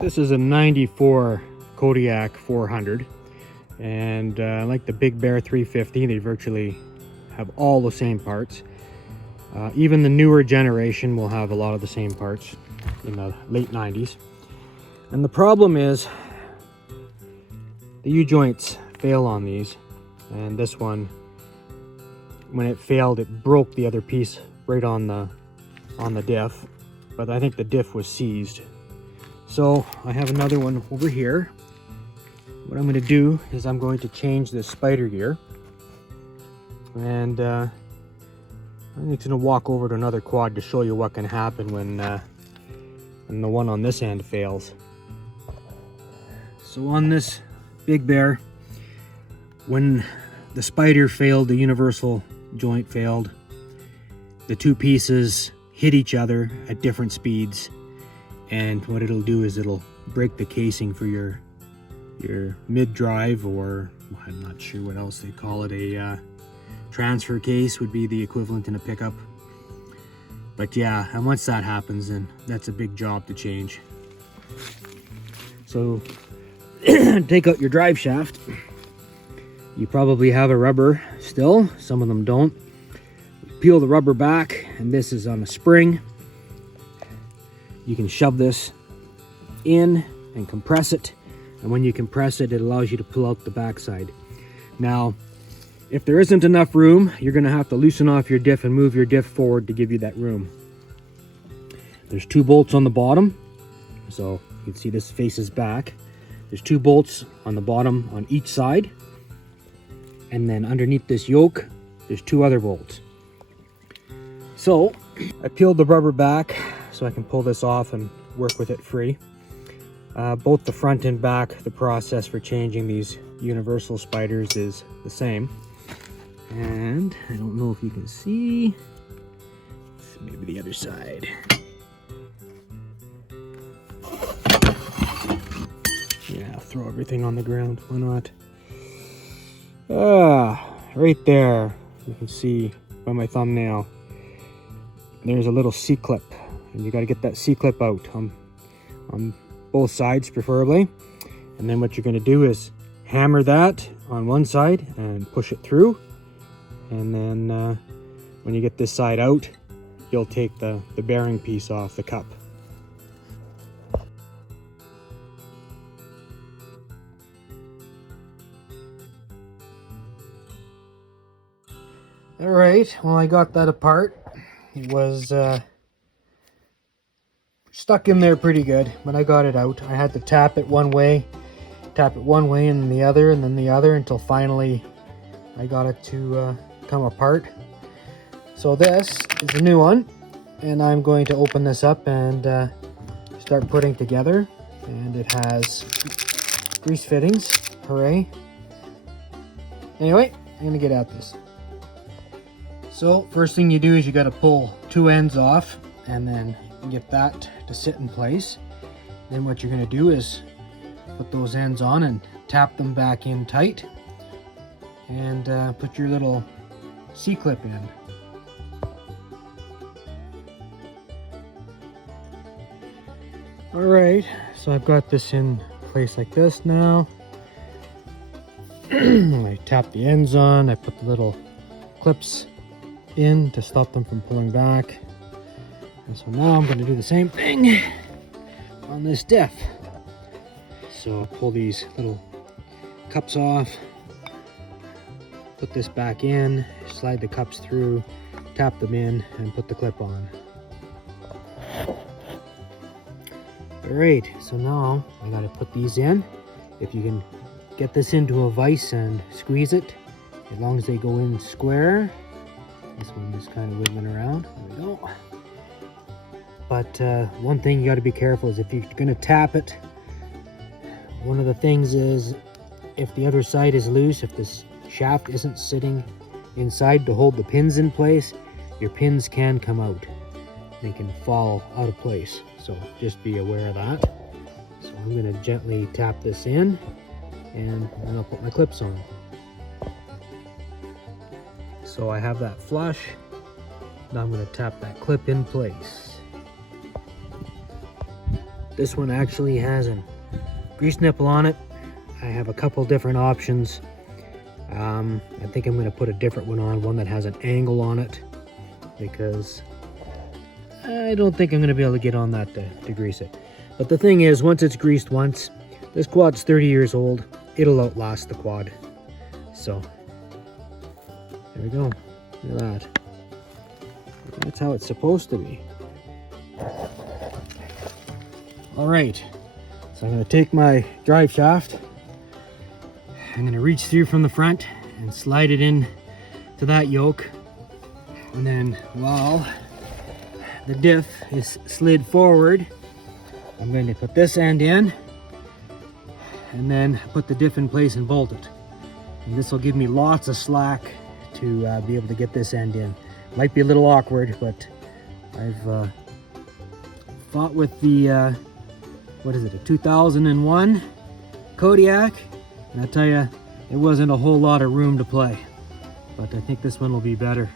This is a 94 Kodiak 400, and like the Big Bear 350, they virtually have all the same parts. Even the newer generation will have a lot of the same parts in the late 90s. And the problem is the U-joints fail on these, and this one, when it failed, it broke the other piece right on the diff, but I think the diff was seized. So I have another one over here. What I'm going to do is I'm going to change this spider gear, and I'm just going to walk over to another quad to show you what can happen when the one on this end fails. So on this Big Bear, when the spider failed, the universal joint failed, the two pieces hit each other at different speeds, and what it'll do is it'll break the casing for your mid-drive, or I'm not sure what else they call it, a transfer case would be the equivalent in a pickup. But yeah, and once that happens, then that's a big job to change. So take out your drive shaft. You probably have a rubber still, some of them don't. Peel the rubber back, and this is on a spring. You can shove this in and compress it, and when you compress it, it allows you to pull out the backside. Now, if there isn't enough room, you're going to have to loosen off your diff and move your diff forward to give you that room. There's 2 bolts on the bottom, so you can see this faces back. There's 2 bolts on the bottom on each side, and then underneath this yoke, there's 2 other bolts. So I peeled the rubber back so I can pull this off and work with it free. Both the front and back, the process for changing these universal spiders is the same. And I don't know if you can see, maybe the other side. Yeah, throw everything on the ground, why not? Right there, you can see by my thumbnail, there's a little C-clip, and you got to get that C-clip out on both sides preferably. And then what you're going to do is hammer that on one side and push it through, and then when you get this side out, you'll take the bearing piece off the cup. All right, well, I got that apart. It was stuck in there pretty good, but I got it out. I had to tap it one way and then the other, and then the other, until finally I got it to come apart. So this is a new one, and I'm going to open this up and start putting together. And it has grease fittings, hooray. Anyway, I'm gonna get at this. So first thing you do is you got to pull 2 ends off, and then get that to sit in place. Then what you're going to do is put those ends on and tap them back in tight, and put your little C-clip in. Alright, so I've got this in place like this now. I tap the ends on, I put the little clips in to stop them from pulling back. And so now I'm going to do the same thing on this diff. So pull these little cups off, put this back in, slide the cups through, tap them in, and put the clip on. Alright, so now I got to put these in. If you can get this into a vise and squeeze it, as long as they go in square. This one is kind of wiggling around. There we go. But one thing you got to be careful is if you're going to tap it, one of the things is if the other side is loose, if this shaft isn't sitting inside to hold the pins in place, your pins can come out. They can fall out of place. So just be aware of that. So I'm going to gently tap this in, and then I'll put my clips on. So I have that flush. Now I'm going to tap that clip in place. This one actually has a grease nipple on it. I have a couple different options. I think I'm going to put a different one that has an angle on it, because I don't think I'm going to be able to get on that to grease it. But the thing is, once it's greased once, this quad's 30 years old, it'll outlast the quad. So there we go. Look at that. That's how it's supposed to be. All right, so I'm going to take my drive shaft. I'm going to reach through from the front and slide it in to that yoke. And then while the diff is slid forward, I'm going to put this end in and then put the diff in place and bolt it. And this will give me lots of slack to be able to get this end in. Might be a little awkward, but I've fought with the, what is it, a 2001 Kodiak. And I tell you, there wasn't a whole lot of room to play, but I think this one will be better.